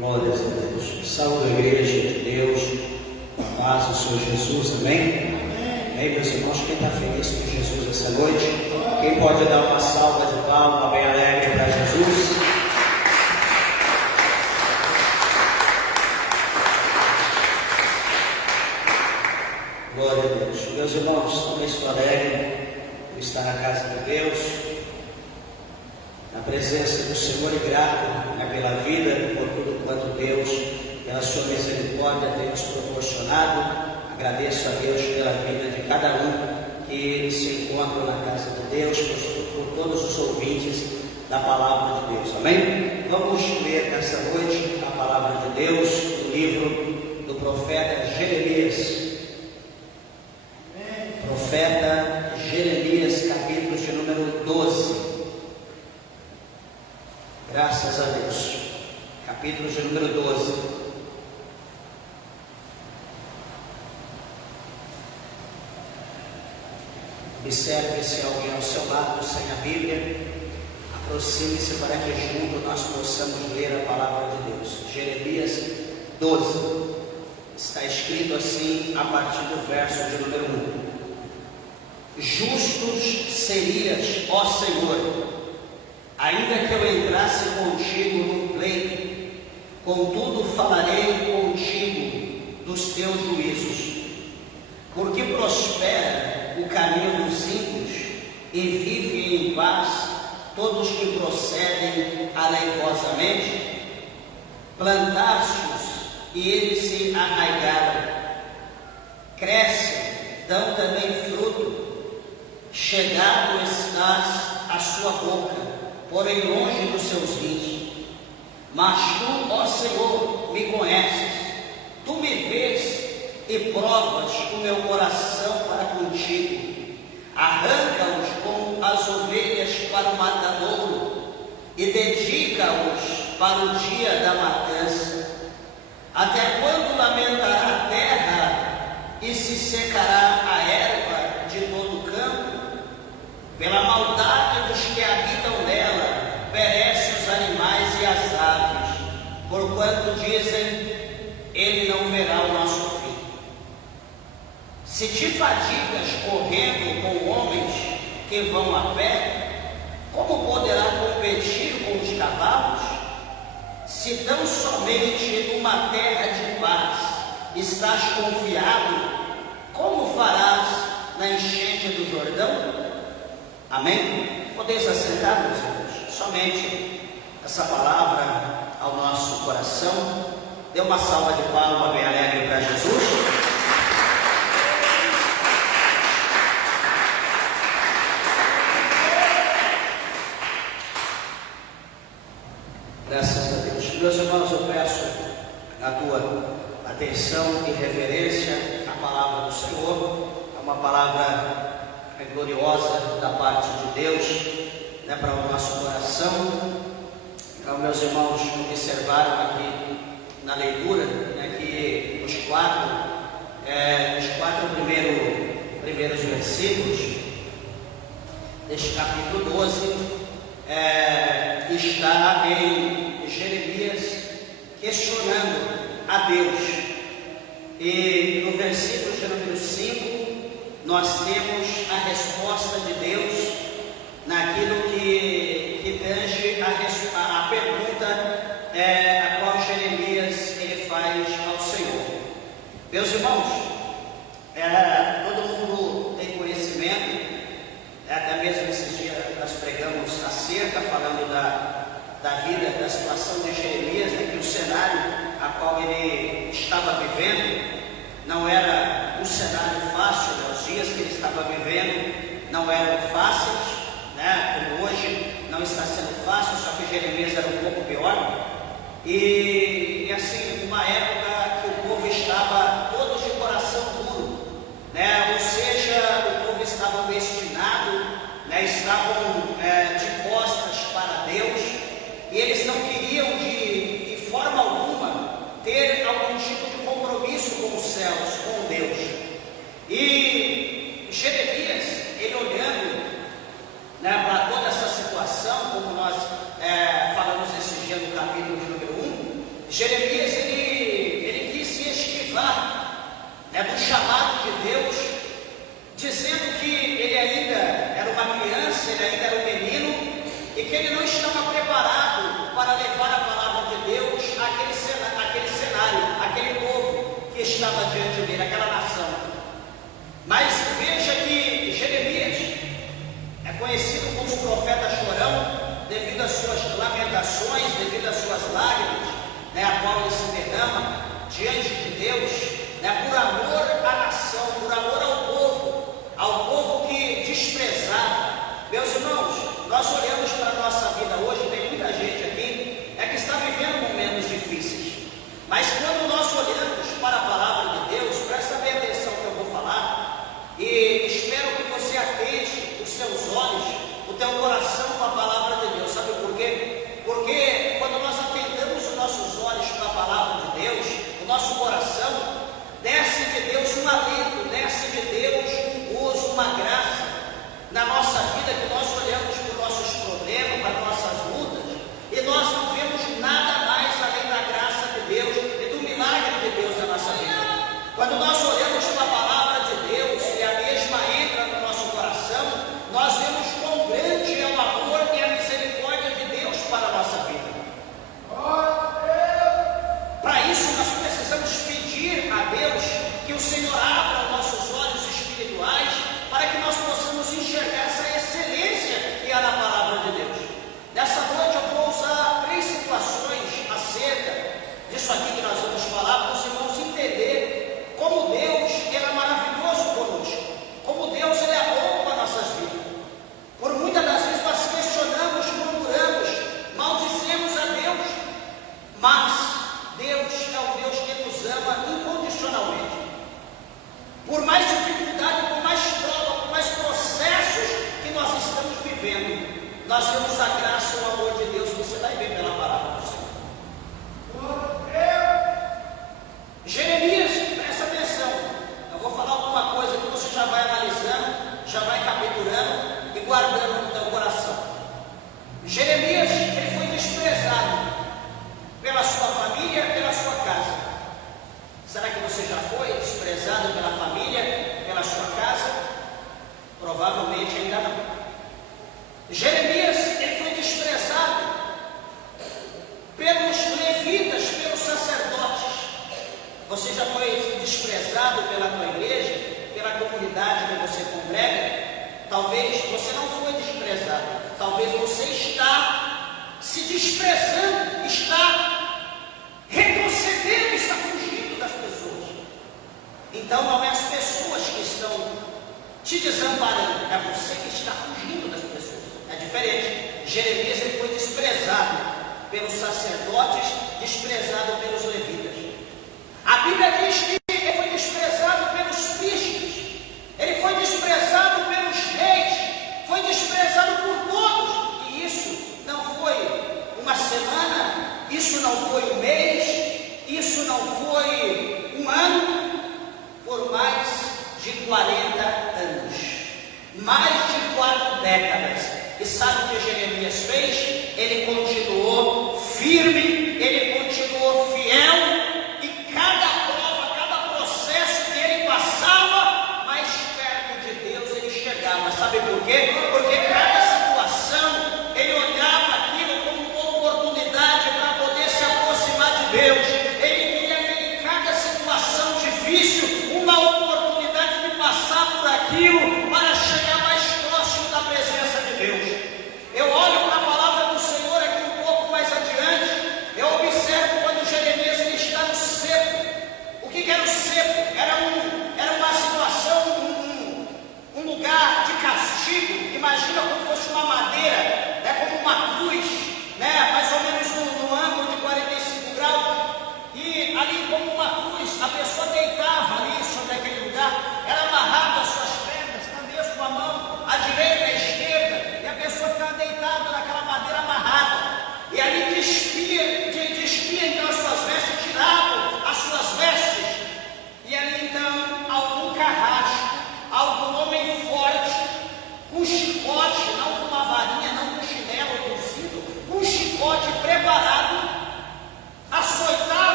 Glórias a Deus. Saúde a igreja de Deus, a paz do Senhor Jesus, amém? Amém, meus irmãos. Quem está feliz com Jesus essa noite? Quem pode dar uma salva de palmas bem alegre para Jesus? Glória a Deus. Meus irmãos, também estou alegre por estar na casa de Deus, na presença do Senhor e grato pela vida, por tudo quanto Deus, pela sua misericórdia, tem nos proporcionado. Agradeço a Deus pela vida de cada um que se encontra na casa de Deus, por todos os ouvintes da palavra de Deus, amém? Vamos ler nessa noite a palavra de Deus, o livro do profeta Jeremias. Profeta Jeremias, capítulo de número 12. Graças a Deus. Capítulo de número 12. Observe se alguém ao seu lado sem a Bíblia. Aproxime-se para que juntos nós possamos ler a palavra de Deus. Jeremias 12. Está escrito assim a partir do verso de número 1. Justos serias, ó Senhor, ainda que eu entrasse contigo num pleito, contudo falarei contigo dos teus juízos, porque prospera o caminho dos ímpios e vivem em paz todos que procedem aleivosamente. Plantaste-os e eles se arraigaram, crescem, dão também fruto, chegado estás à sua boca, porém longe dos seus rins. Mas tu, ó Senhor, me conheces, tu me vês e provas o meu coração para contigo. Arranca-os como as ovelhas para o matadouro e dedica-os para o dia da matança. Até quando lamentará a terra e se secará a erva de todo o campo? Pela maldade dos que habitam nela, perecem os animais e as aves, porquanto dizem, ele não verá o nosso fim. Se te fadigas correndo com homens que vão a pé, como poderá competir com os cavalos? Se tão somente numa terra de paz estás confiado, como farás na enchente do Jordão? Amém? Podeis assentar, meus irmãos. Somente essa palavra ao nosso coração. Dê uma salva de palmas bem alegre para Jesus. Graças a Deus. Meus irmãos, eu peço a tua atenção e reverência à palavra do Senhor. É uma palavra gloriosa da parte de Deus, para o nosso coração. Então, meus irmãos observaram aqui na leitura, que os quatro primeiros versículos deste capítulo 12 está em Jeremias questionando a Deus. E no versículo de número 5 nós temos a resposta de Deus naquilo que tange a pergunta a qual Jeremias ele faz ao Senhor. Meus irmãos, todo mundo tem conhecimento, até mesmo esses dias nós pregamos acerca, falando da vida, da situação de Jeremias, que o cenário a qual ele estava vivendo não era um cenário fácil, os dias que ele estava vivendo não eram fáceis, como hoje não está sendo fácil, só que Jeremias era um pouco pior. E assim, uma época que o povo estava todos de coração duro, ou seja, o povo estava obstinado, estavam de costas para Deus, e eles não queriam de forma alguma ter algum tipo de compromisso com os céus, com Deus. E Jeremias, ele olhando para toda essa situação, como nós falamos esse dia no capítulo de número 1, Jeremias, ele quis se esquivar, né, do chamado de Deus, dizendo que ele ainda era uma criança, ele ainda era um menino, e que ele não estava preparado para levar a palavra de Deus àquele cenário, àquele povo que estava diante dele, aquela nação. Mas veja que Jeremias é conhecido como o profeta chorão, devido às suas lamentações, devido às suas lágrimas, né, a qual ele se derrama diante de Deus, né, por amor à nação, por amor ao povo que desprezava. Meus irmãos, nós olhamos para a nossa vida hoje, tem muita gente aqui que está vivendo momentos difíceis, mas quando nós olhamos para a palavra de Deus, presta bem atenção que eu vou falar, e espero que você atente os seus olhos, o teu coração com a palavra de Deus. Sabe por quê? Porque quando nós atendemos os nossos olhos para a palavra de Deus, o nosso coração, desce de Deus um alento, desce de Deus um gozo, uma graça na nossa vida, que nós olhamos para os nossos problemas, para as nossas lutas, e nós não vemos nada mais além da graça de Deus e do milagre de Deus na nossa vida. Quando nós olhamos para a palavra de Deus e a mesma entra no nosso coração, nós vemos quão grande é o amor e a misericórdia de Deus para a nossa vida. Para isso nós precisamos pedir a Deus que o Senhor abra os nossos olhos espirituais, para que nós possamos enxergar essa excelência que há na palavra de Deus. Nessa noite eu vou usar 3 situações acerca disso aqui que nós vamos falar, para os irmãos entender como Deus ele é maravilhoso conosco, como Deus ele é bom para nossas vidas. Por muitas das vezes nós questionamos, murmuramos, maldizemos a Deus, mas Deus é um Deus que nos ama incondicionalmente. Por mais dificuldade, por mais prova, por mais processos que nós estamos vivendo, nós vemos a graça e o amor de Deus. Você vai ver pela palavra do Senhor. Jeremias, presta atenção. Eu vou falar alguma coisa que você já vai analisando, já vai capturando e guardando no teu coração. Jeremias, ele foi desprezado pela sua família, pela sua casa. Será que você já foi desprezado pela família, pela sua casa? Provavelmente ainda não. Jeremias, ele foi desprezado pelos levitas, pelos sacerdotes. Você já foi desprezado pela tua igreja, pela comunidade que você congrega? Talvez você não foi desprezado, talvez você está se desprezando, está retrocedendo, está fugindo das pessoas. Então não é as pessoas que estão te desamparando, é você que está fugindo das pessoas. É diferente. Jeremias ele foi desprezado pelos sacerdotes, desprezado pelos levitas. A Bíblia diz que ele foi desprezado pelos príncipes, ele foi desprezado pelos reis, foi desprezado por todos. E isso não foi uma semana, isso não foi um mês, isso não foi um ano, por mais de 40 anos, mais de 4 décadas. E sabe o que Jeremias fez? Ele continuou firme, ele continuou fiel, e cada prova, cada processo que ele passava, mais perto de Deus ele chegava. Sabe por quê? Porque cada situação, ele olhava aquilo como uma oportunidade para poder se aproximar de Deus. Ele queria ver em cada situação difícil uma oportunidade de passar por aquilo para chegar mais próximo da presença de Deus. Eu olho para a palavra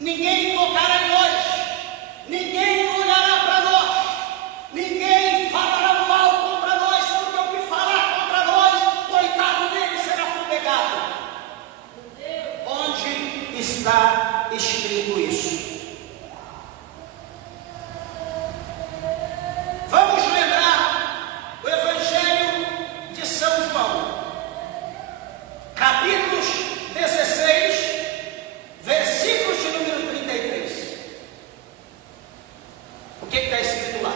ninguém tocará em nós, ninguém olhará para nós, ninguém falará mal contra nós, porque o que falar contra nós, coitado dele, será fumegado. Onde está escrito isso? Vamos lembrar o Evangelho de São João, capítulos 16, versículos de número 33. O que está escrito lá?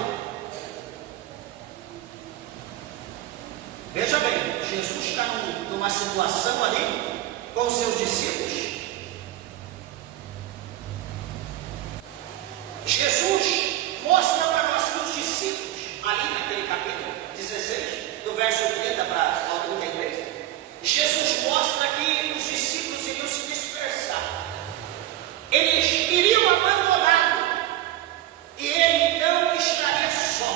Veja bem, Jesus está numa situação ali com os seus discípulos. Jesus mostra para nós que os discípulos, ali naquele capítulo 16, do verso 30 para o 33, Jesus mostra que os discípulos iriam se dispersar, eles iriam abandoná-lo, e ele então estaria só,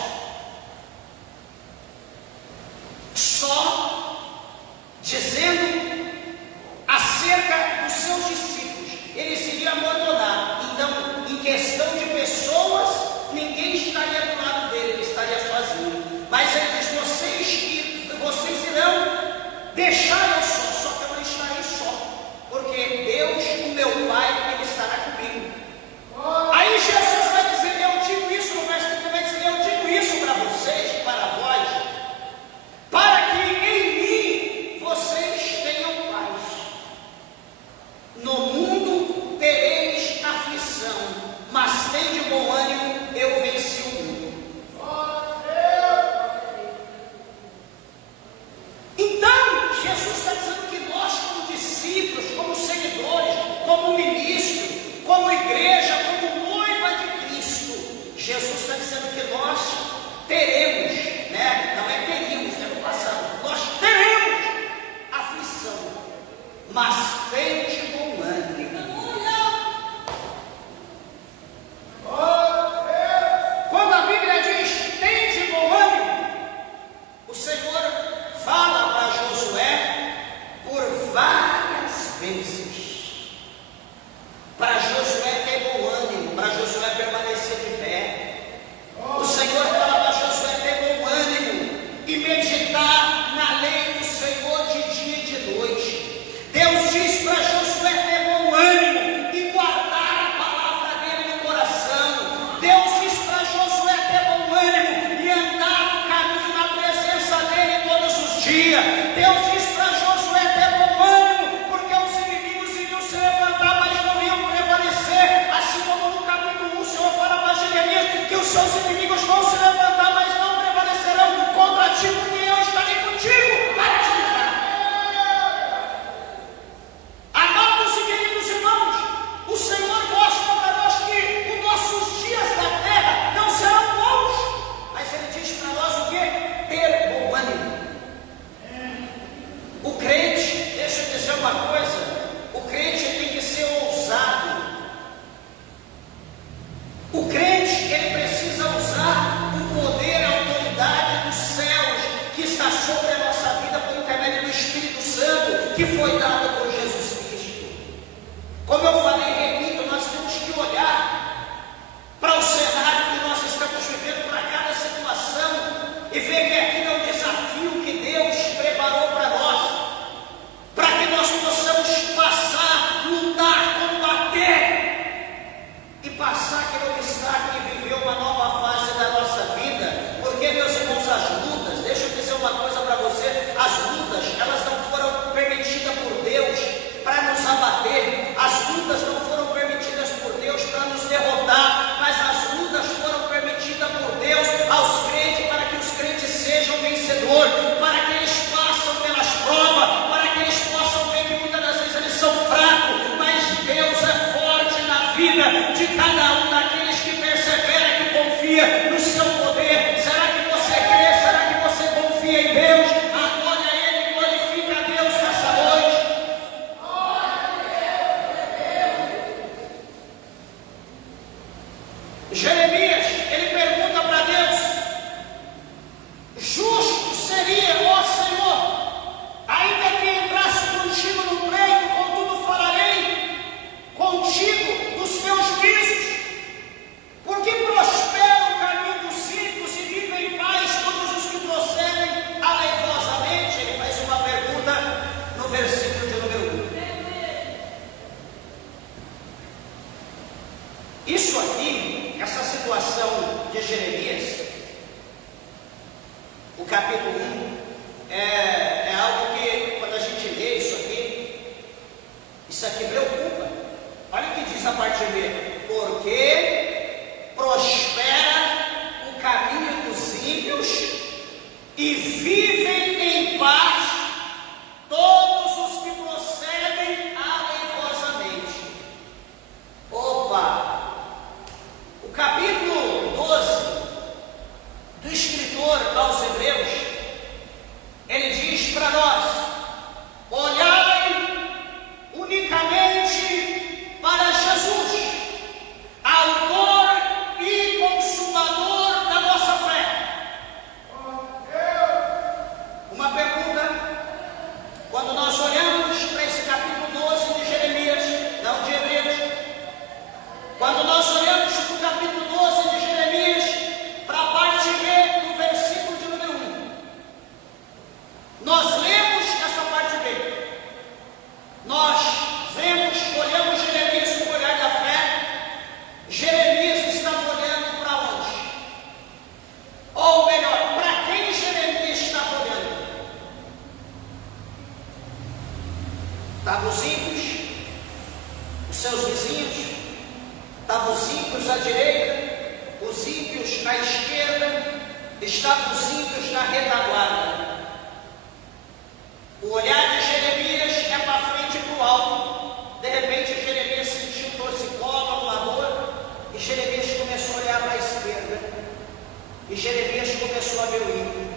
dizendo acerca dos seus discípulos, eles iriam abandonar. Então, em questão de pessoas, ninguém estaria do lado dele, ele estaria sozinho. Mas ele diz: vocês irão deixar eu só que eu não estarei só, porque Deus, o meu Pai, ele estará comigo. Aí Jesus vai dizer, eu digo isso no verso 30, vai dizer, eu digo isso para vocês, para vós, para que em mim vocês tenham paz. No mundo tereis aflição, mas tende bom ânimo, eu venci o mundo. Então, Jesus está dizendo que nós, como discípulos, como seguidores, como ministros, como igreja, como noiva de Cristo, Jesus está dizendo que nós teremos, né? Não é teríamos, é no passado, nós teremos aflição, mas tende bom ânimo. Quando a Bíblia diz tende bom ânimo, o Senhor fala para Josué por várias vezes, para Josué ter bom ânimo, para Josué permanecer de pé. O Senhor fala para Josué ter bom ânimo e meditar na lei do Senhor de dia e de noite. Deus diz para Josué ter bom ânimo e guardar a palavra dele no coração. Deus diz para Josué ter bom ânimo e andar no caminho na presença dele todos os dias. Deus diz para Josué ter bom ânimo, porque os inimigos iriam se levantar, mas não iam prevalecer. Assim como no capítulo 1 o Senhor fala para Jeremias que os seus inimigos vão se levantar, mas não prevalecerão contra ti, porque eu estarei contigo para te livrar. Amados e queridos irmãos, o Senhor mostra para nós que os nossos dias da terra não serão bons, mas Ele diz para nós o quê? Ter bom ânimo. O crente, deixa eu dizer uma coisa, o crente tem que ser ousado. O crente, ele precisa usar o poder e a autoridade dos céus que está sobre a nossa vida por intermédio do Espírito Santo que foi dado por Jesus Cristo. Como eu falei, repito, nós temos que olhar para o cenário que nós estamos vivendo, para cada situação, e ver que aquilo é um desafio que Deus preparou para nós, para que nós possamos passar, lutar, combater e passar aquele obstáculo e viver uma nova fase da nossa vida. Porque, meus irmãos, as lutas, deixa eu dizer uma coisa para você, as lutas, elas não foram permitidas por Deus para nos abater, as lutas não foram permitidas por Deus para nos derrotar, mas as lutas foram permitidas por Deus aos crentes, para que os crentes sejam vencedores, para que eles passem pelas provas, para que eles possam ver que muitas das vezes eles são fracos, mas Deus é forte na vida de cada um daqueles que persevera, que confia no seu poder. Será que você crê? Será que você confia em Deus? Adore a Ele, glorifica a Deus nessa noite. Jeremias, ele pergunta para Deus: justo seria, ó Senhor, ainda que entrasse contigo no pleito, contudo falarei contigo dos Isso aqui, essa situação de Jeremias, o capítulo 1, é algo que, quando a gente lê isso aqui preocupa. Olha o que diz a parte B: porque prospera o caminho dos ímpios e vivem em paz todos os que procedem aleivosamente. Opa! O capítulo 12 do escritor aos Hebreus, ele diz para nós: olhai unicamente para Jesus, autor e consumador da nossa fé. Uma pergunta: quando nós olhamos para esse capítulo 12 de Jeremias, não de Hebreus, quando nós olhamos para o capítulo 12 de Jeremias, para a parte B do versículo de número 1, nós lemos essa parte B, nós vemos, olhamos Jeremias com o olhar da fé. Jeremias estava olhando para onde? Ou melhor, para quem Jeremias estava olhando? Estavam os ímpios, os seus vizinhos, estavam os ímpios à direita, os ímpios à esquerda, estavam os ímpios na retaguarda. O olhar de Jeremias é para frente e para o alto. De repente Jeremias sentiu torcicolo, uma dor, e Jeremias começou a olhar para a esquerda, e Jeremias começou a ver o ímpio.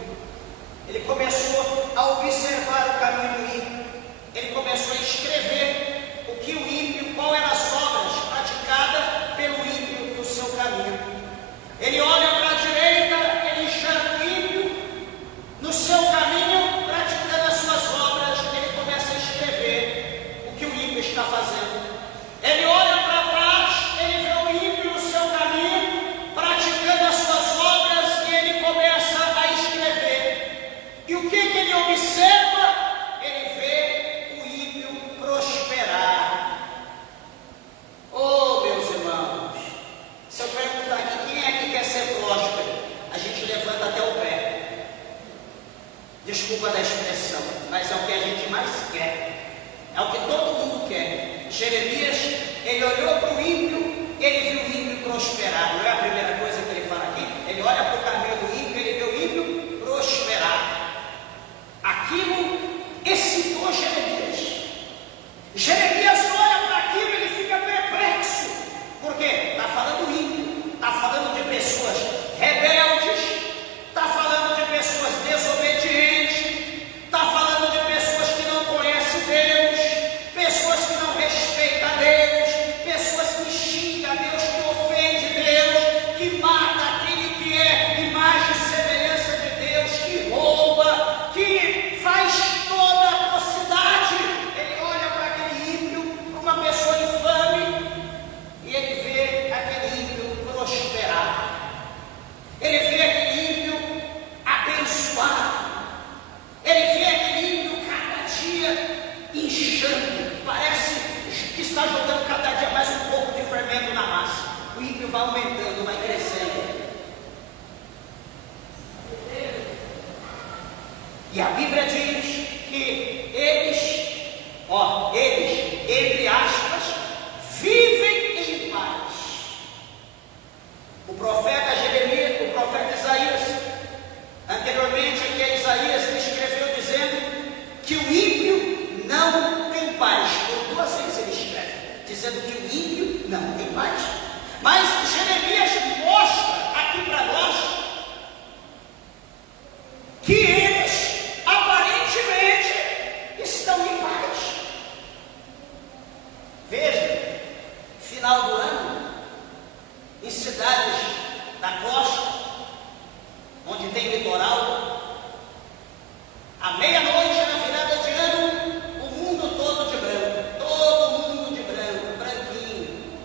Ele começou a observar o caminho do ímpio. Ele começou a escrever o que o ímpio, qual eram as obras praticadas pelo ímpio no seu caminho. Ele olha para a direita, ele enxerga o ímpio no seu caminho, praticando as suas obras. Ele começa a escrever o que o ímpio está fazendo. Ele olha para trás, ele vê o ímpio no seu caminho, praticando as suas obras, e ele começa a escrever. E o que ele observa? Ele vê o ímpio prosperar. Oh, meus irmãos, se eu perguntar aqui, quem é que quer ser próspero? A gente levanta até o pé. Desculpa da expressão, mas é o que a gente mais quer. É o que todo mundo quer. Jeremias, ele olhou para o ímpio, ele viu o ímpio prosperar. Não é a primeira coisa que ele fala aqui? Ele olha para o caminho do ímpio, ele vê o ímpio prosperar. Aquilo excitou Jeremias. Jeremias olha para aquilo e ele fica perplexo. Por quê? Está falando do ímpio, está falando de pessoas rebeldes, está falando de pessoas desobedientes, está falando de pessoas que não conhecem Deus, pessoas que não respeitam Deus, pessoas que xingam Deus, que ofendem Deus, que mata aquele que é imagem e semelhança de Deus, que rouba, que faz toda a atrocidade. Ele olha para aquele ímpio, para uma pessoa infame, e ele vê aquele ímpio prosperar. Ele vê aquele ímpio abençoado. Ele vê aquele ímpio cada dia inchando. Parece que está jogando cada dia mais um pouco de fermento na massa. O ímpio vai aumentando, vai crescendo. E a Bíblia diz que eles, entre aspas, vivem em paz. O profeta Jeremias, o profeta Isaías, anteriormente aqui a Isaías, ele escreveu dizendo que o ímpio não tem paz. Por 2 vezes ele escreve, dizendo que o ímpio não tem paz. Mas Jeremias mostra aqui para nós que eles aparentemente estão em paz. Veja, final do ano, em cidades da costa, onde tem litoral, à meia-noite, na virada de ano, o mundo todo de branco, todo mundo de branco, branquinho.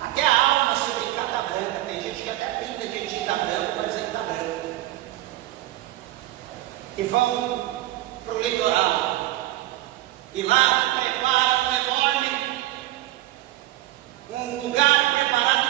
Até a alma, se brincar, está branca. Tem gente que até pinta de tinta branca para dizer que está branco. E vão para o litoral, e lá preparam um lugar preparado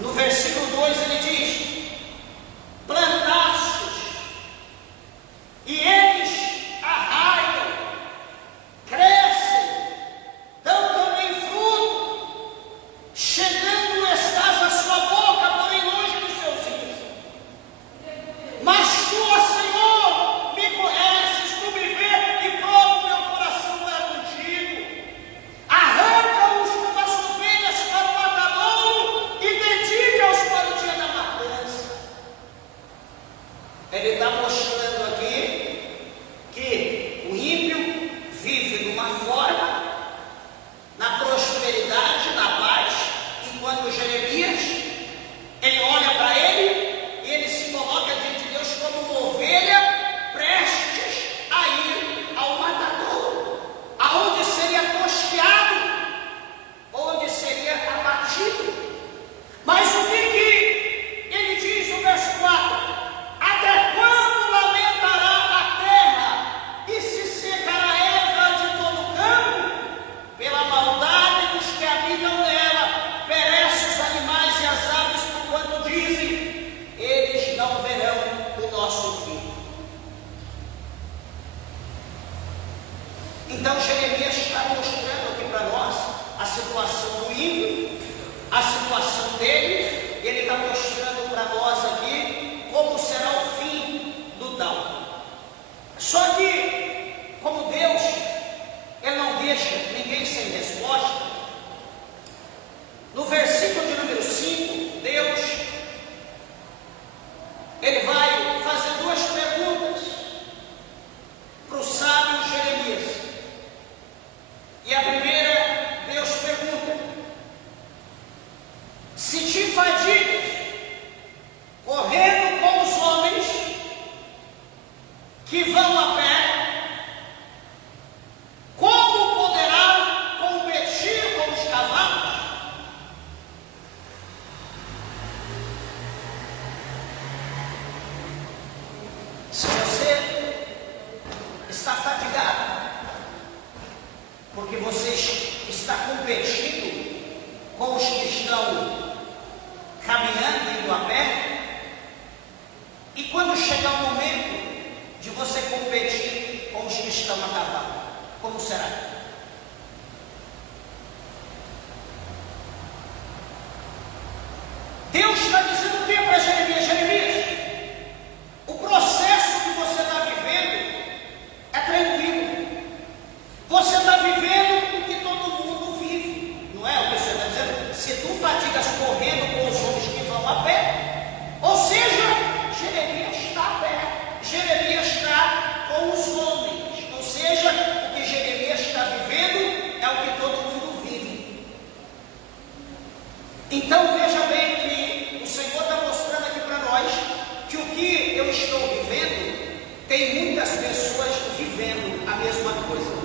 No versículo 2 ele diz: plantastes, e eles arraiam, crescem, dão também fruto, chegando estás à sua boca, porém longe dos teus ímpios. Mas tu, ó Senhor, me conheces, tu me vês e prova o meu coração é contigo. Arranca-os como as ovelhas para o matadouro e dedica-os para o dia da matança. Ele está mostrando aqui que o ímpio vive numa forma, na prosperidade, na paz, enquanto Jeremias, ele olha para ele e ele se coloca diante de Deus como uma ovelha prestes a ir ao matadouro, aonde seria tosqueado, onde seria abatido. Mas o que ele diz no verso 4? Até quando lamentará a terra e se secará a erva de todo o campo? Pela maldade dos que habitam nela, perecem os animais e as aves, porquanto dizem, eles não verão o nosso fim. Então Jeremias está mostrando aqui para nós a situação do ímpio, a situação dele. Ele está mostrando para nós aqui como será o fim do tal. Só que, como Deus, Ele não deixa ninguém sem resposta. No versículo de número 5, Deus, Ele vai fazer duas perguntas para o sábio Jeremias. E a primeira, Deus pergunta: se te fadigas correndo com os homens que vão a pé, como poderá competir com os cavalos? Se você está fadigado, porque você está competindo com os que estão caminhando, indo a pé, e quando chegar o momento de você competir com os que estão a cavalo, como será? Deus está dizendo o que para Jeremias? Jeremias, o processo que você está vivendo é tranquilo. Você está vivendo o que todo mundo vive, não é o que você está dizendo? Se tu fadigas correndo com os homens que vão a pé, ou seja, Jeremias está a pé, Jeremias está com os homens, ou seja, o que Jeremias está vivendo é o que todo mundo vive. Então veja bem que o Senhor está mostrando aqui para nós que o que eu estou vivendo, tem muitas pessoas vivendo a mesma coisa.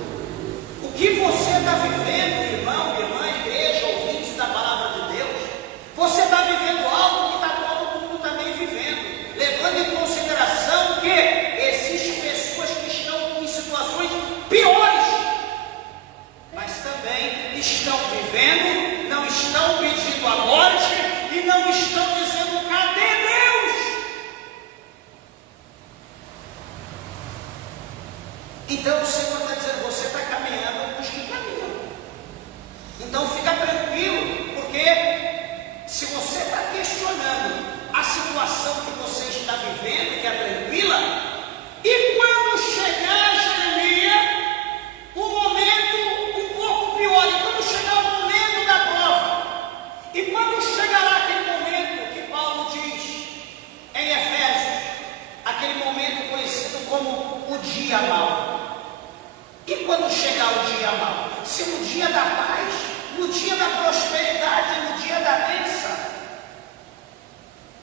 O que você está vivendo, irmão, irmã, igreja, ouvintes da palavra de Deus, você está vivendo algo que está todo mundo também vivendo, levando em consideração que existem pessoas que estão em situações piores, mas também estão vivendo, não estão pedindo a morte e não estão dizendo: cadê Deus? Então o Senhor está dizendo: você está caminhando com os que caminham. Então fica tranquilo, porque se você está questionando a situação que você está vivendo, que é tranquila, e quando chegar, Jeremias, o momento um pouco pior, e quando chegar o momento da prova, e quando chegará aquele momento que Paulo diz em Efésios, aquele momento conhecido como o dia mau. E quando chegar o dia mau? Se no dia da paz, no dia da prosperidade, no dia da bênção,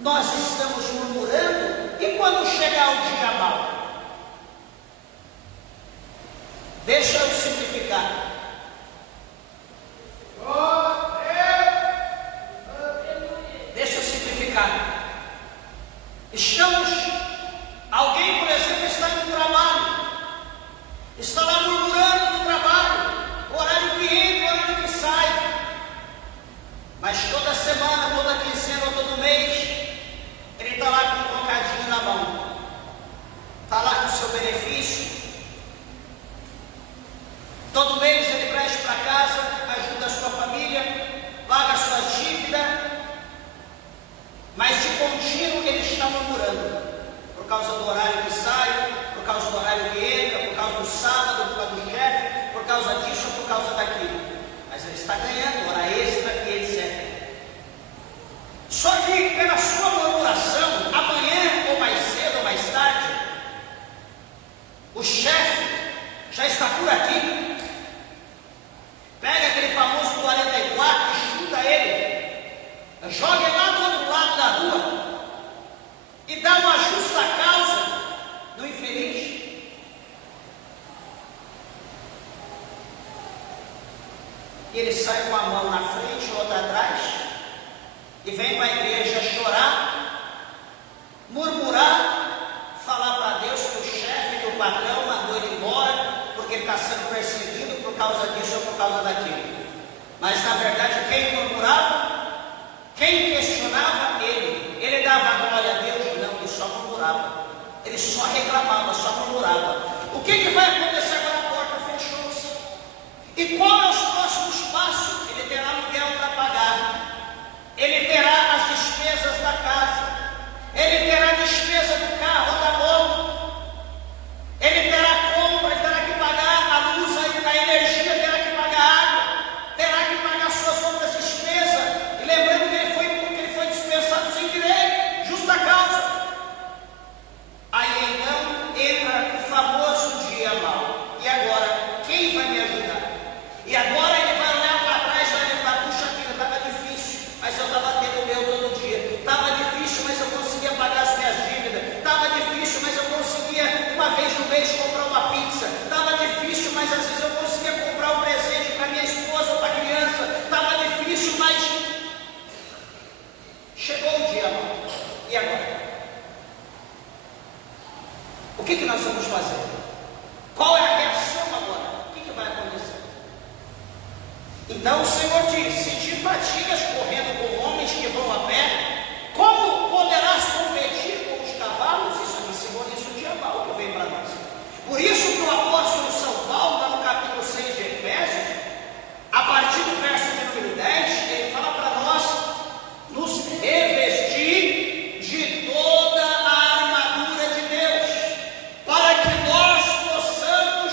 nós estamos murmurando, e quando chegar o dia mau? Deixa eu simplificar. Deixa eu simplificar. Alguém, por exemplo, está no trabalho, está lá murmurando no trabalho, horário que entra, horário que sai, mas toda semana, toda quinzena, está murmurando, por causa do horário que sai, por causa do horário que entra, por causa do sábado, por causa do chefe, por causa disso ou por causa daquilo. Mas ele está ganhando hora extra e etc. Só que pela sua murmuração, amanhã ou mais cedo ou mais tarde, o chefe já está por aqui, pega aquele famoso 44 e chuta ele, joga ele lá do outro lado da rua e dá uma justa causa no infeliz. E ele sai com a mão na frente, outra atrás, e vem para a igreja chorar, murmurar, falar para Deus que o chefe, que o patrão mandou ele embora, porque ele está sendo perseguido por causa disso ou por causa daquilo. Mas na verdade quem murmurava, quem questionava, ele dava glória a Deus? Não, ele só murmurava, ele só reclamava, só murmurava. O que vai acontecer agora? A porta fechou-se. E qual é os próximos passos? Ele terá aluguel para pagar, ele terá as despesas da casa, ele terá a despesa do carro, da moto, ele terá a compra, ele terá que pagar a luz, a energia, terá que pagar a água, terá que pagar suas outras despesas. E lembrando que ele foi dispensado sem direito, justa causa. Aí então entra o famoso dia mau. E agora, quem vai me ajudar? E agora ele vai olhar para trás e vai lembrar: puxa vida, estava difícil, mas eu estava tendo o meu todo dia. Estava difícil, mas eu conseguia pagar as minhas dívidas. Estava difícil, mas eu conseguia uma vez no mês comprar uma pizza. Estava difícil, mas às vezes eu conseguia comprar um presente para minha esposa ou para a criança. Estava difícil, mas chegou o dia mau. E agora? O que nós vamos fazer? Qual é a reação agora? O que vai acontecer? Então o Senhor diz: se te fatigas correndo com homens que vão a pé, como poderás competir com os cavalos? Isso me simboliza o dia mau que vem para nós. Por isso que o apóstolo São Paulo, lá no capítulo 6 de Efésios, a partir do verso de número 10, ele fala para nós nos revestir de toda a armadura de Deus, para que nós possamos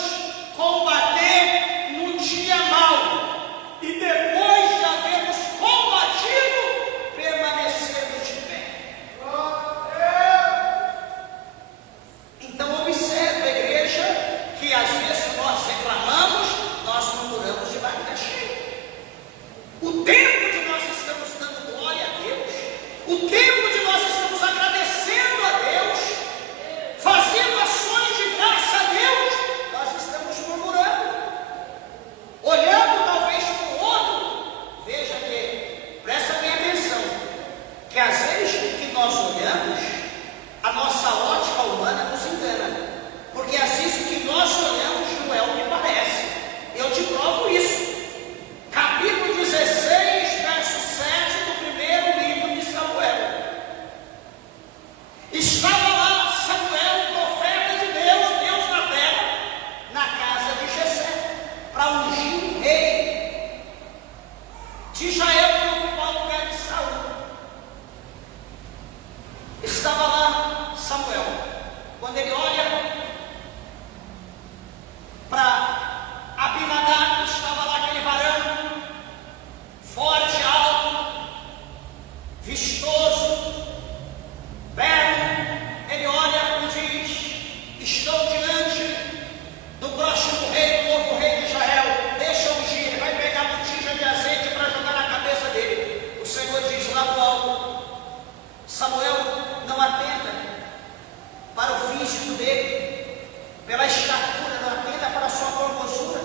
combater no dia mau e depois de havermos combatido, permanecermos de pé. Então observe, igreja, que às vezes nós reclamamos, nós murmuramos de barriga cheia. O tempo de nós estamos dando glória a Deus, o tempo de nós estamos agradecendo a Deus, fazendo ações de graça a Deus, nós estamos murmurando, olhando talvez para o outro. Veja que, presta bem atenção, que às vezes que nós olhamos, a nossa ótica humana nos engana, porque às vezes o que nós olhamos não é o que parece. Eu te provo isso. Capítulo 16, verso 7 do primeiro livro de Samuel. Estava lá Samuel, profeta de Deus, Deus na terra, na casa de Jessé, para ungir um rei de Israel para ocupar o lugar de Saul. Estava lá Samuel, quando ele olha para Abinadab, estava lá aquele varão, forte, alto, vistoso, belo. Ele olha e diz: estou diante do próximo rei, do novo rei de Israel, deixa eu ungir. Ele vai pegar a botija de azeite para jogar na cabeça dele. O Senhor diz lá do alto: Samuel, não atenta para o físico dele, pela estatura, não atenta para a sua formosura,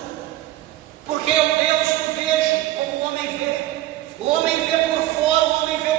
porque o Deus que vejo como o homem vê. O homem vê por fora, o homem vê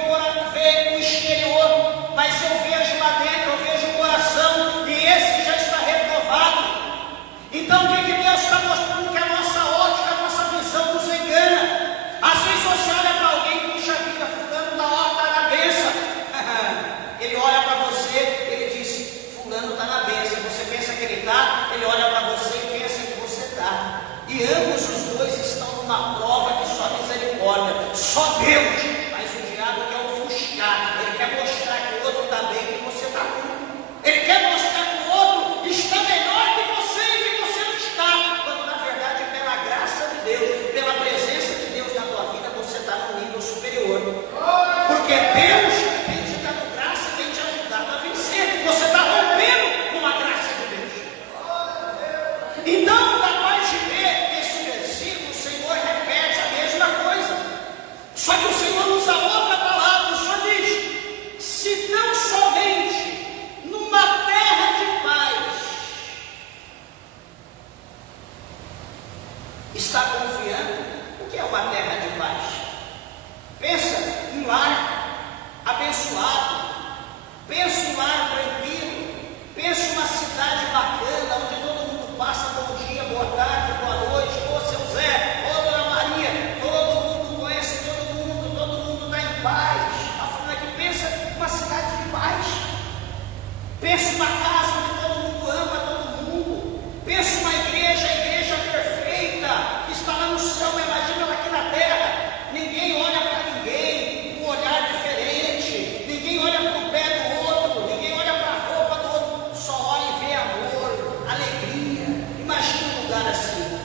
Pensa uma casa onde todo mundo ama todo mundo. Pensa uma igreja, a igreja perfeita, que está lá no céu, imagina ela aqui na terra. Ninguém olha para ninguém com um olhar diferente. Ninguém olha para o pé do outro. Ninguém olha para a roupa do outro. Só olha e vê amor, alegria. Imagina um lugar assim.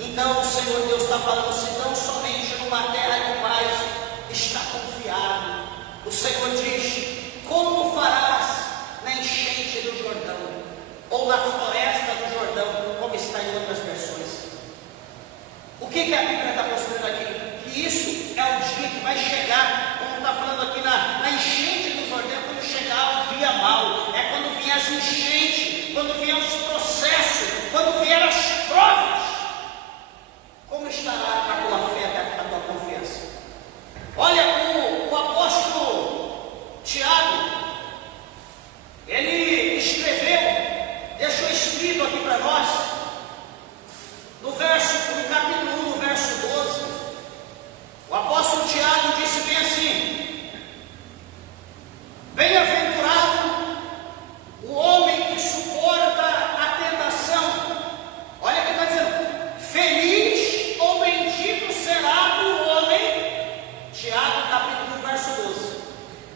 Então o Senhor Deus está falando assim, não somente numa terra de paz está confiado. O Senhor diz, como farás na enchente do Jordão, ou na floresta do Jordão, como está em outras versões. O que a Bíblia está mostrando aqui? Que isso é o dia que vai chegar, como está falando aqui na enchente do Jordão, quando chegar o dia mau, é quando vier as enchentes, quando vier os processos, quando vier as provas. Como estará a tua fé, a tua confiança? Olha o apóstolo Tiago, ele escreveu, deixou escrito aqui para nós, no capítulo 1, no verso 12, o apóstolo Tiago disse bem assim: bem-aventurado o homem que suporta a tentação. Olha o que está dizendo, feliz ou bendito será o homem, Tiago capítulo 1, verso 12,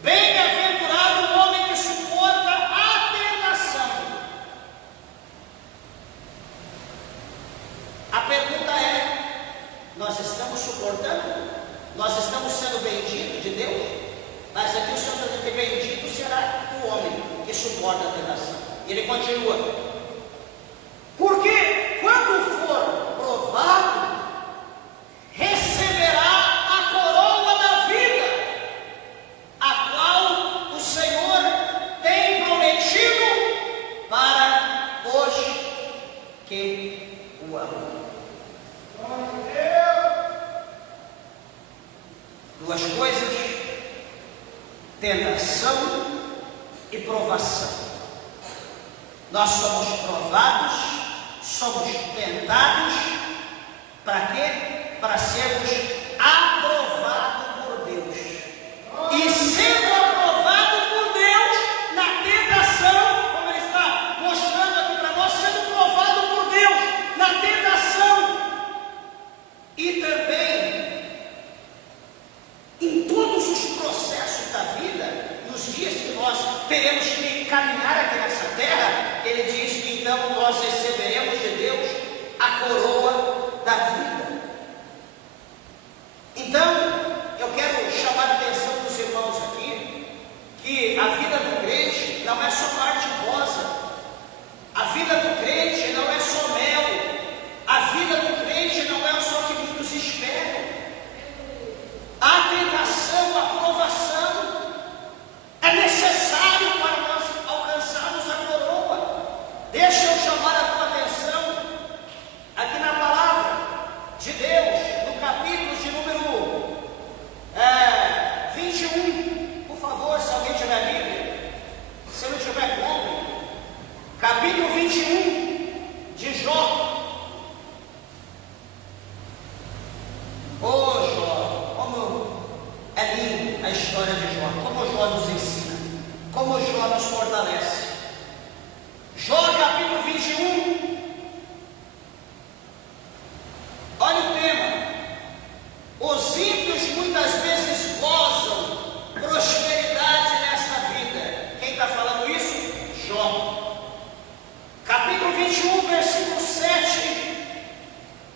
bem-aventurado o homem que suporta a tentação. A pergunta é, nós estamos suportando? Nós estamos sendo benditos de Deus? Mas aqui o Senhor está dizendo que bendito será o homem que suporta a tentação. E ele continua, porque quando for provado, receberá a coroa da vida, a qual o Senhor tem prometido para os que o amam. Duas coisas, tentação e provação. Nós somos provados, somos tentados, para quê? Para sermos aprovados por Deus. E sendo aprovado por Deus na tentação, como ele está mostrando aqui para nós, sendo provado por Deus na tentação, e também em todos os processos da vida, nos dias que nós teremos que caminhar aqui nessa terra, ele diz que então nós receberemos de Deus a coroa da vida. Então, eu quero chamar a atenção dos irmãos aqui, que a vida do crente não é só parte rosa, a vida do crente não é só mel, a vida do crente não é só o que muitos esperam. A tentação, a provação é necessário para nós alcançarmos a coroa. Deixa eu chamar a tua atenção aqui na palavra de Deus, no capítulo de número 21. Por favor, se alguém tiver a Bíblia, se não tiver, compre. Capítulo 21 de Jó. Ô Jó, como é lindo a história de Jó, como Jó nos ensina, como Jó nos fortalece. Jó capítulo 21, olha o tema: os ímpios muitas vezes gozam prosperidade nesta vida. Quem está falando isso? Jó. Capítulo 21, versículo 7,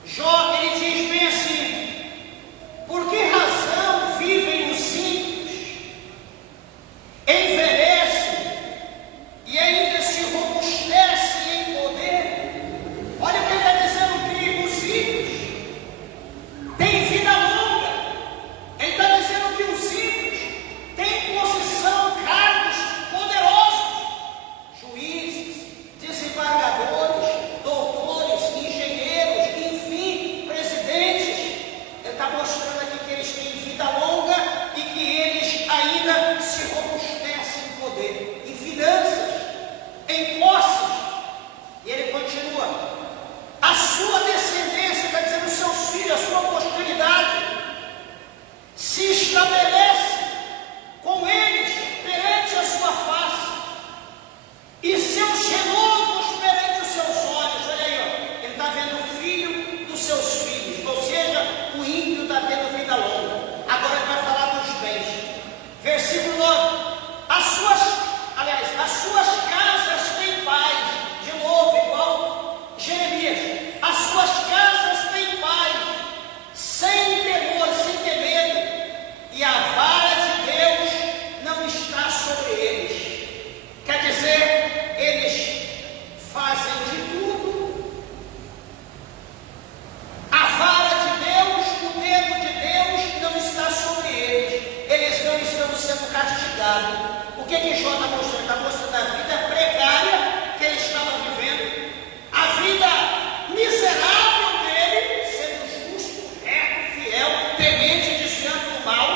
Jó, ele diz bem assim: por que razão vivem os ímpios, envelhecem estado. O que Jó está mostrando? Está mostrando a vida precária que ele estava vivendo, a vida miserável dele, sendo justo, reto, fiel, temente, desviando do mal.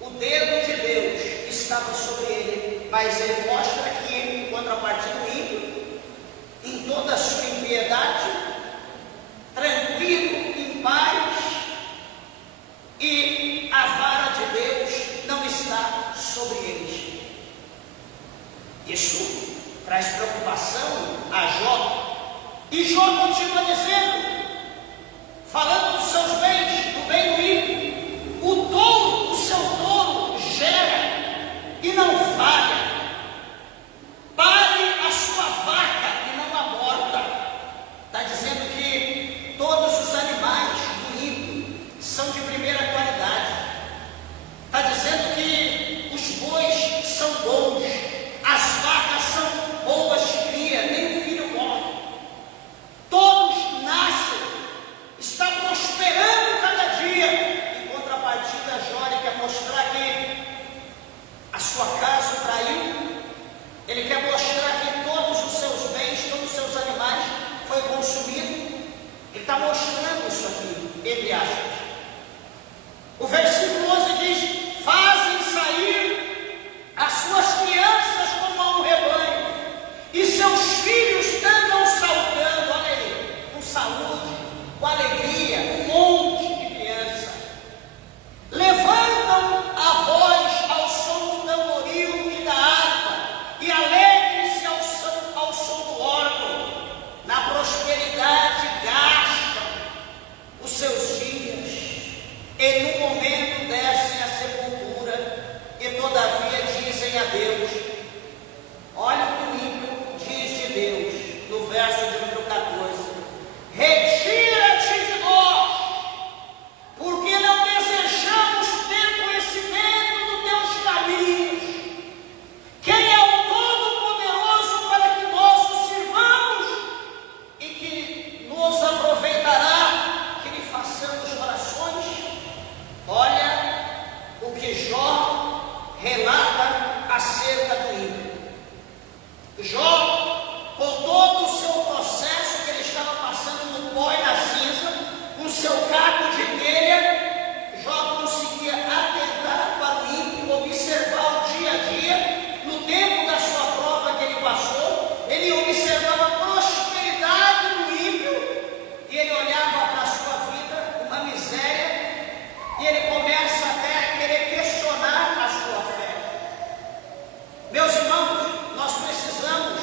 O dedo de Deus estava sobre ele, mas ele mostra que ele, em contrapartida, o ímpio, em toda a sua impiedade, tranquilo, em paz, e a vara de Deus não está sobre eles. Isso traz preocupação a Jó. E Jó continua dizendo, falando dos seus bens, do bem do ímpio: o touro, o seu touro gera e não falha, pare a sua vaca e não aborta. Está dizendo que todos os animais do ímpio são de primeira qualidade. Está dizendo que os bois são bons, as vacas são boas de cria, nem um filho morre. Todos nascem, está prosperando cada dia. Em contrapartida, Jó quer mostrar que a sua casa o traiu. Ele quer mostrar que todos os seus bens, todos os seus animais foi consumido. Ele está mostrando isso aqui, entre aspas. O versículo 11 diz: fazem sair as suas crianças como a um rebanho, e seus filhos andam saltando, olha aí, com saúde, com alegria, um monte de criança. Levantam a voz ao som do tamboril e da harpa, e alegrem-se ao som do órgão. Na prosperidade gastam os seus dias, e no momento descem à sepultura, e todavia dizem a Deus. Olha o que o ímpio diz de Deus, no verso de número 14: retira-te de nós, porque não desejamos ter conhecimento dos teus caminhos. Quem é o Todo-Poderoso para que nós o sirvamos e que nos aproveitará que lhe façamos orações? Olha o que Jó relata acerca do ímpio. Jó, com todo o seu processo que ele estava passando no pó e na cinza, com seu caco de telha, Jó conseguia atentar para o ímpio, observar o dia a dia. No tempo da sua prova que ele passou, ele observava a prosperidade do ímpio, e ele olhava para a sua vida, uma miséria, e ele começa até a querer questionar a sua fé. Meus irmãos, nós precisamos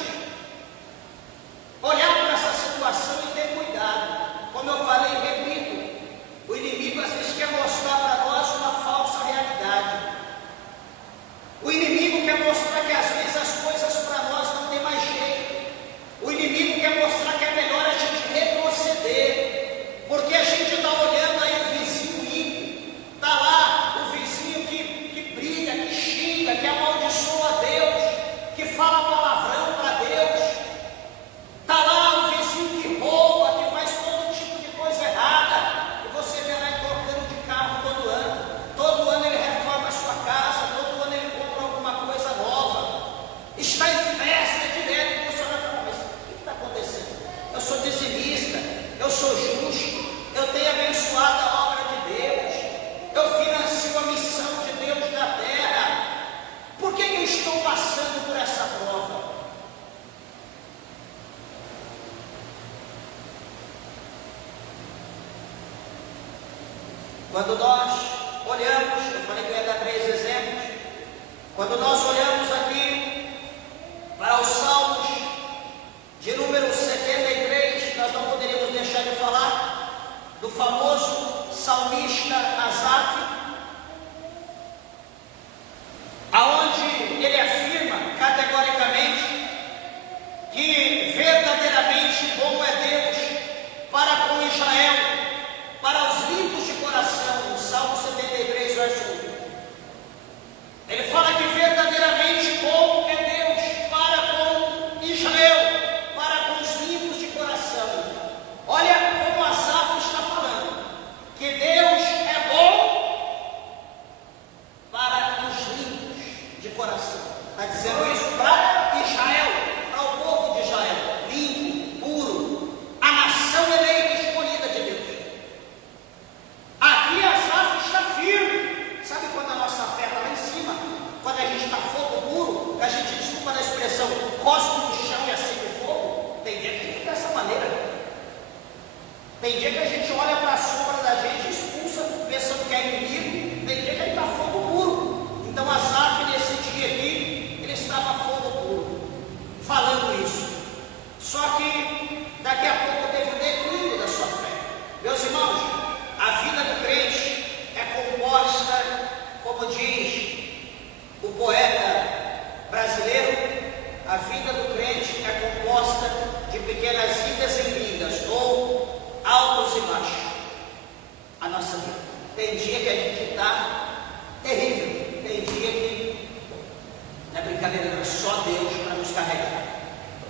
brincadeira era só Deus para nos carregar.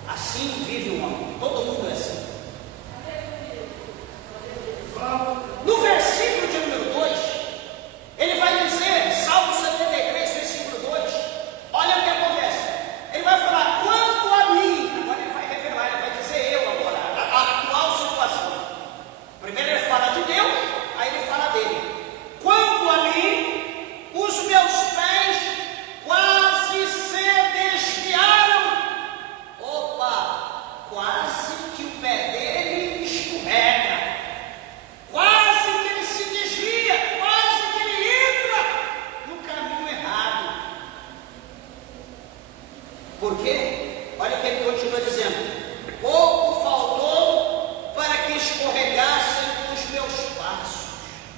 Assim vive o homem. Todo mundo é assim. No versículo de número 2, ele vai dizer, Salmo 73, versículo 2, olha o que acontece. Ele vai falar, quanto a mim, agora ele vai revelar, ele vai dizer eu agora, a atual situação. Primeiro ele fala de Deus, aí ele fala dele. Quanto a mim, os meus pés quase se desviaram. Opa, quase que o pé dele escorrega. Quase que ele se desvia, quase que ele entra no caminho errado. Por quê? Olha o que ele continua dizendo. Pouco faltou para que escorregassem os meus passos.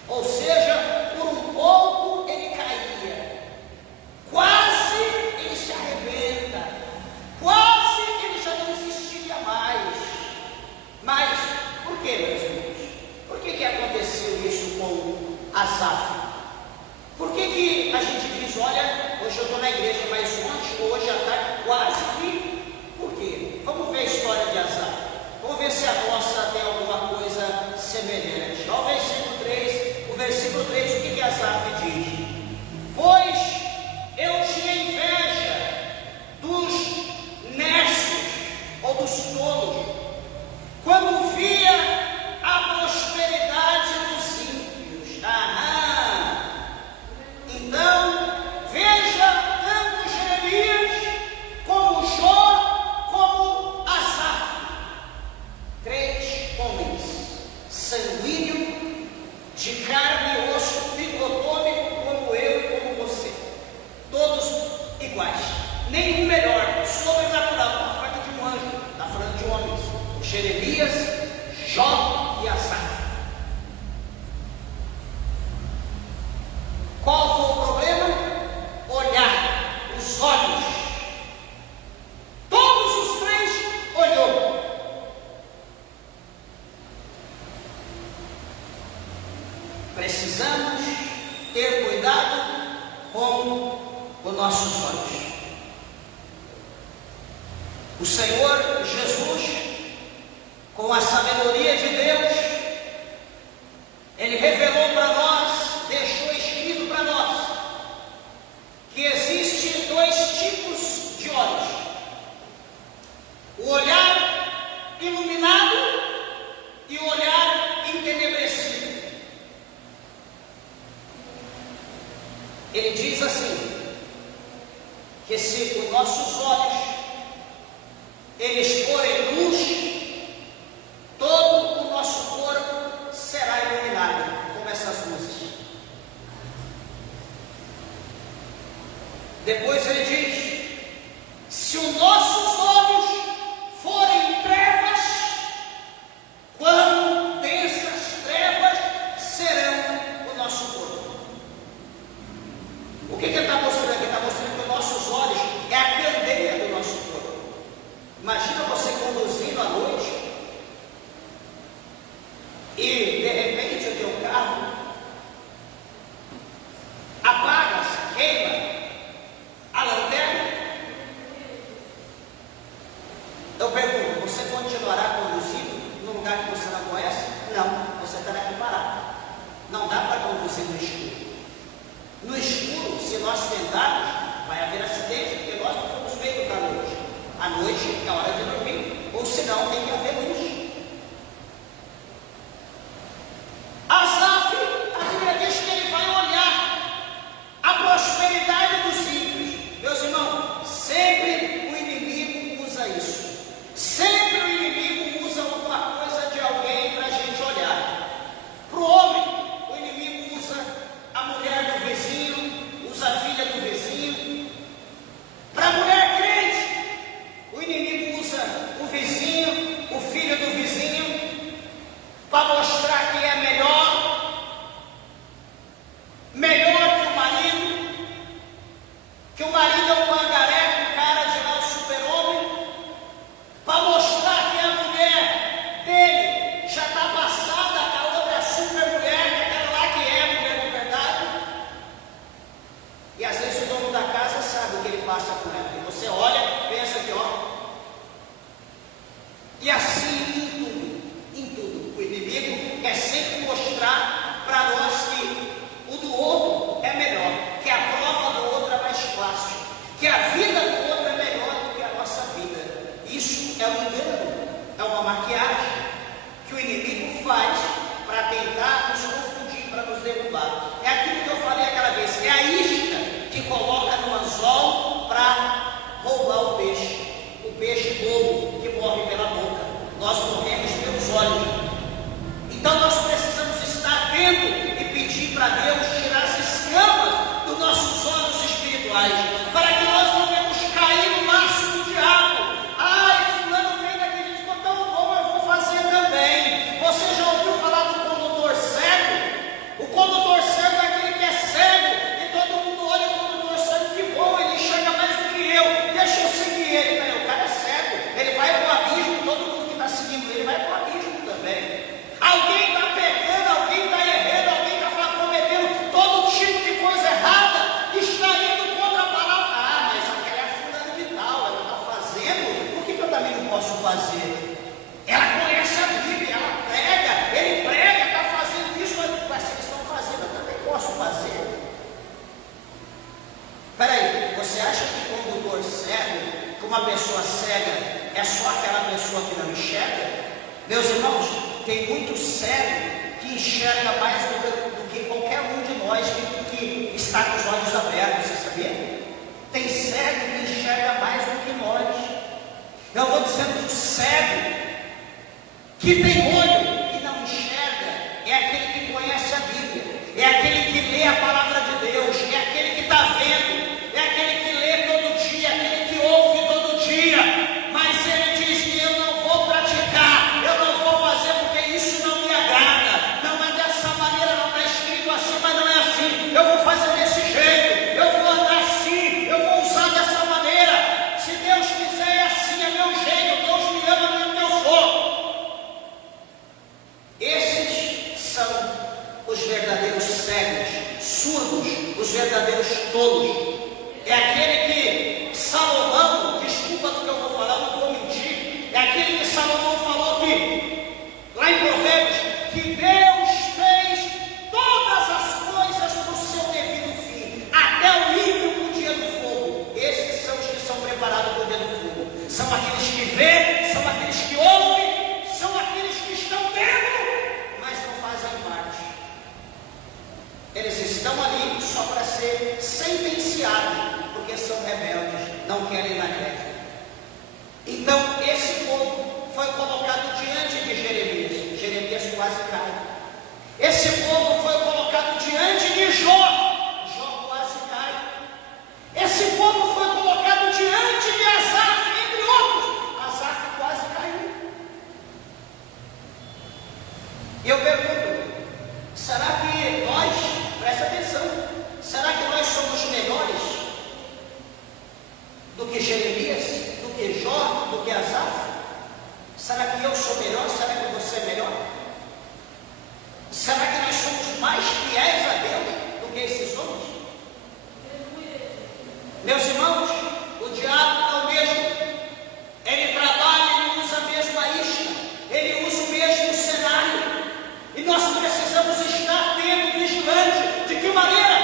Ou seja, por um pouco ele caía. Quase ele se arrebenta. Quase ele já não existia mais. Mas, por que, meus irmãos? Por que aconteceu isso com Asaf? Por que a gente diz, olha, hoje eu estou na igreja, mas ontem, hoje à tarde, quase que... Por quê? Vamos ver a história de Asaf. Vamos ver se a nossa tem alguma coisa semelhante. Olha o versículo 3. O versículo 3, o que Asaf diz? Pois eu tinha inveja dos necios, ou dos tolos, quando via a prosperidade dos ímpios. Então, veja tanto Jeremias, como Jó, como Asaf. 3 homens, sanguíneo, de carne e osso, tricotômico, como eu e como você. Todos iguais. Nenhum melhor, sobrenatural. Está falando de um anjo, está falando de homens. Jeremias, Jó e Asaf. Qual foi o problema? Olhar, os olhos. Todos os 3 olhou. Precisamos ter cuidado com os nossos olhos. O Senhor Jesus, com a sabedoria de Deus, Ele revelou para nós, deixou escrito para nós, que existem 2 tipos de olhos: o olhar iluminado e o olhar entenebrecido. Ele diz assim, que se os nossos olhos eles forem luz, todo o nosso corpo será iluminado, como essas luzes. Depois ele diz, se os nossos olhos forem trevas, quão densas trevas serão o nosso corpo. O que ele está mostrando? Ele está mostrando que os nossos olhos é a candeia do nosso corpo. Imagina você conduzindo à noite e de repente o teu carro apaga-se, queima a lanterna. Eu pergunto, você continuará conduzindo num lugar que você não conhece? Não, você terá que parar. Não dá para conduzir no escuro. No escuro, se nós tentarmos, vai haver acidente, porque nós não fomos feitos para a noite. À noite é hora de dormir, ou senão tem que haver luz. Asaf, a Bíblia diz que ele vai olhar a prosperidade dos ímpios. Meus irmãos, sempre o inimigo usa isso. Sempre o inimigo usa alguma coisa de alguém para a gente olhar. Para o homem, o inimigo usa a mulher do vizinho, usa a filha do vizinho. Para a mulher crente, o inimigo usa o vizinho, o filho do vizinho, para mostrar que é melhor que o marido é um pangaré com cara de lá, o super-homem, para mostrar que a mulher dele já está passada, a outra é super-mulher, que aquela lá que é a mulher de verdade. E às vezes o dono da casa sabe o que ele passa com ela. que a vida do outro é melhor do que a nossa vida. Isso é um engano, é uma maquiagem que o inimigo faz para tentar nos confundir, para nos derrubar. É aquilo que eu falei aquela vez, é a isca que coloca no anzol para roubar o peixe bobo que morre pela boca. Nós morremos pelos olhos. Então nós precisamos estar atento e pedir para Deus tirar as escamas dos nossos olhos espirituais, para que nós não venhamos cair no laço do diabo. Fulano fez daquele jeito, ficou tão bom, eu vou fazer também. Você já ouviu falar do condutor cego? O condutor cego é aquele que é cego e todo mundo olha o condutor cego, que bom, ele enxerga mais do que eu, deixa eu seguir ele. O cara é cego, ele vai para o abismo, todo mundo que está seguindo ele vai para o abismo também. Alguém está pecando, alguém está errando, alguém está cometendo todo tipo de coisa errada, está indo contra a palavra. Mas aquela é fulana de tal, ela está fazendo, por que eu também não posso fazer? Ela conhece a Bíblia, ela prega, ele prega, está fazendo isso, mas se eles estão fazendo, eu também posso fazer. Peraí, você acha que condutor cego, que uma pessoa cega é só aquela pessoa que não enxerga? Meus irmãos, tem muito cego que enxerga mais do que qualquer um de nós que está com os olhos abertos, você sabia? Tem cego que enxerga mais do que nós. Eu estou dizendo que o cego que tem olho e não enxerga é aquele que conhece a Bíblia, é aquele que lê a palavra de Deus, é aquele que está vendo, é aquele que lê todo dia, é aquele que ouve todo dia, mas ele diz que eu não vou praticar, eu não vou fazer porque isso não me agrada, não é dessa maneira, não está escrito assim, mas não é assim, eu vou fazer desse jeito, eu vou andar assim, eu vou usar dessa maneira, se Deus quiser é assim, é meu jeito, Deus me ama do que eu sou. Esses são os verdadeiros cegos, surdos, os verdadeiros tolos. É aquele que Salomão, desculpa do que eu vou falar, não vou mentir, é aquele que Salomão falou que, lá em Provérbios, que Deus fez todas as coisas no seu devido fim, até o ímpio no dia do fogo. Esses são os que são preparados para o dia do fogo. São aqueles que vêem, são aqueles que ouvem, são aqueles que estão dentro, mas não fazem parte. Eles estão ali só para ser sentenciados, porque são rebeldes, não querem dar crédito. Então, esse povo foi colocado diante de Jeremias. Jeremias quase cai. Esse povo foi colocado diante de Jó. Jó quase cai. Esse povo foi colocado diante de Asaf, entre outros. Asaf quase caiu. E eu pergunto, será que nós, presta atenção, será que nós somos melhores do que Jeremias, do que Jó, do que Asaf? Será que eu sou melhor? Será que você é melhor? Será que nós somos mais fiéis a Deus do que esses homens? Meus irmãos, o diabo é o mesmo. Ele trabalha, ele usa a mesma isca, ele usa o mesmo cenário. E nós precisamos estar atentos, vigilantes. De que maneira?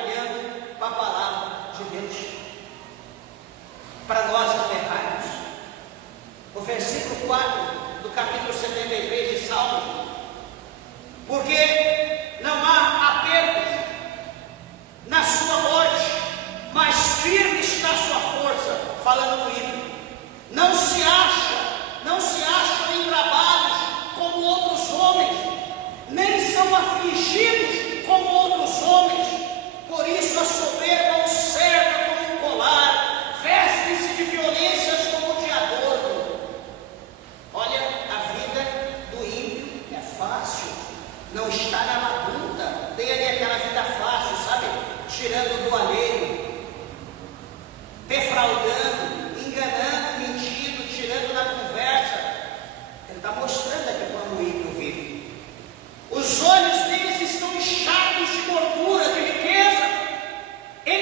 Olhando para a palavra de Deus, para nós não errarmos. O versículo 4 do capítulo 73 de Salmos: porque não há aperto na sua morte, mas firme está a sua força. Falando do ímpio, não se acham em trabalhos como outros homens, nem são afligidos como outros homens. Por isso a soberba os cerca como um colar, vestem-se de violências como de adorno. Olha, a vida do ímpio é fácil, não está na labuta, tem ali aquela vida fácil, sabe? Tirando do alheio, defraudando, enganando, mentindo, tirando da conversa. Ele está mostrando aqui como o ímpio vive. Os olhos deles estão inchados de gordura, de riqueza. Ele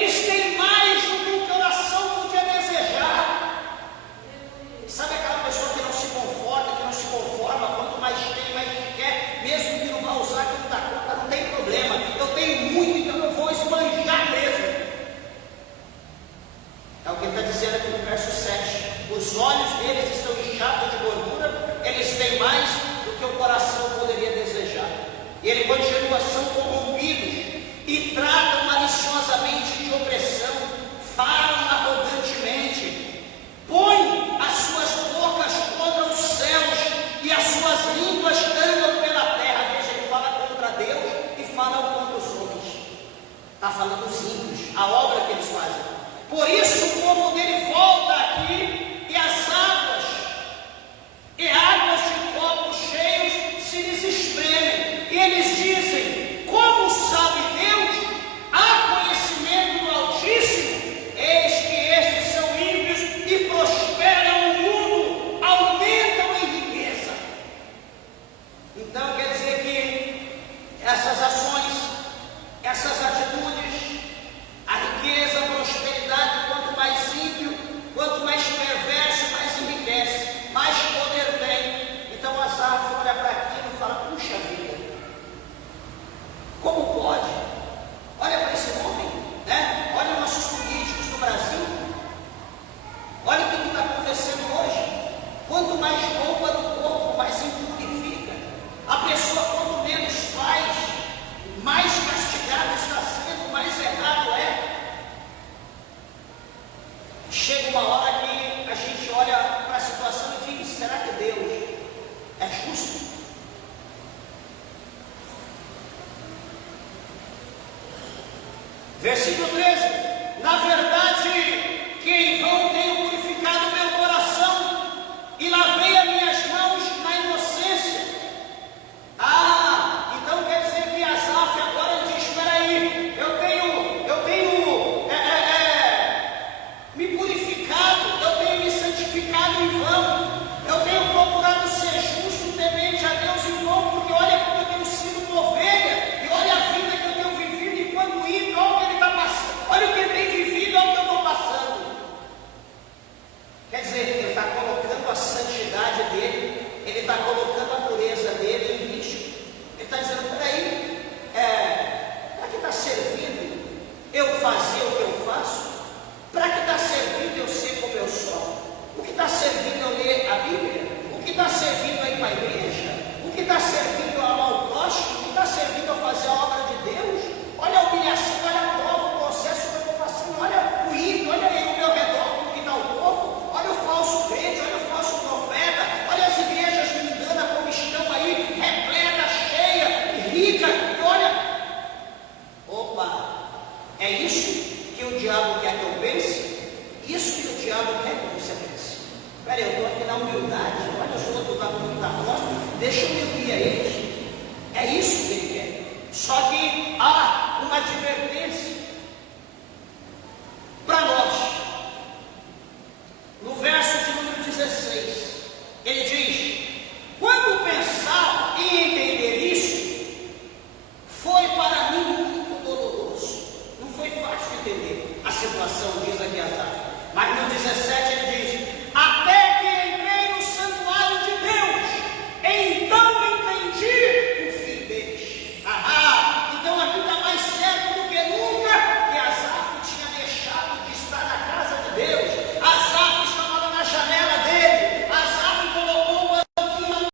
É o que ele está dizendo aqui no verso 7. Os olhos deles estão inchados de gordura, eles têm mais do que o coração poderia desejar. E ele continua, são corrompidos e tratam maliciosamente de opressão, falam arrogantemente, põem as suas bocas contra os céus e as suas línguas andam pela terra. Veja, ele fala contra Deus e fala contra os homens. Está falando dos ímpios, a obra que eles fazem. Por isso o povo dele volta aqui e as águas de copos cheios se lhes espremem. E eles dizem: como sabe Deus? Há conhecimento do Altíssimo? Eis que estes são ímpios e prosperam no mundo, aumentam em riqueza. Então quer dizer que essas ações, essas atitudes, a riqueza, a prosperidade, quanto mais ímpio, quanto mais perverso, mais enriquece, mais poder tem. Então Asaf olha para aquilo e fala: puxa vida, como pode? Olha para esse homem, né? Olha os nossos políticos no Brasil, olha o que está acontecendo hoje. Quanto mais rouba no corpo, mais impurifica. A pessoa, quanto menos faz, mais castigado está sendo, mais errado é. Chega uma hora que a gente olha para a situação e diz: será que Deus é justo? Versículo 13: na verdade, que em vão tenho purificado meu coração e lavei as minhas mãos na inocência. Então quer dizer que Asaf agora diz: espera aí, eu tenho me purificado, eu tenho me santificado em vão, eu tenho procurado ser justo, temente a Deus em vão, porque olha como eu tenho sido uma ovelha, e olha a vida que eu tenho vivido enquanto ímpio, olha o que ele está passando, olha o que ele tem vivido, olha o que eu estou passando. Quer dizer, ele está colocando a santidade dele, ele está colocando a pureza dele em risco. Ele está dizendo: peraí, para que está servindo eu fazer o que eu faço? Para que está servindo eu ser como eu sou? O que está servindo eu ler a Bíblia? O que está servindo eu ir para a igreja? O que está servindo eu amar o próximo? O que está servindo eu fazer a obra de Deus? Olha a humilhação, olha a prova, o processo que eu estou passando, olha o ímpio, olha aí ao meu redor, como que está o povo, olha o falso crente, olha o falso profeta, olha as igrejas mundanas como estão aí, repleta, cheia, rica, e olha, opa, é isso que o diabo quer que eu pense? Isso que o diabo quer que você pense? Peraí, eu estou aqui na humildade, olha os outros lá como está falando, deixa eu me unir a eles. É isso que ele quer. Só que há uma advertência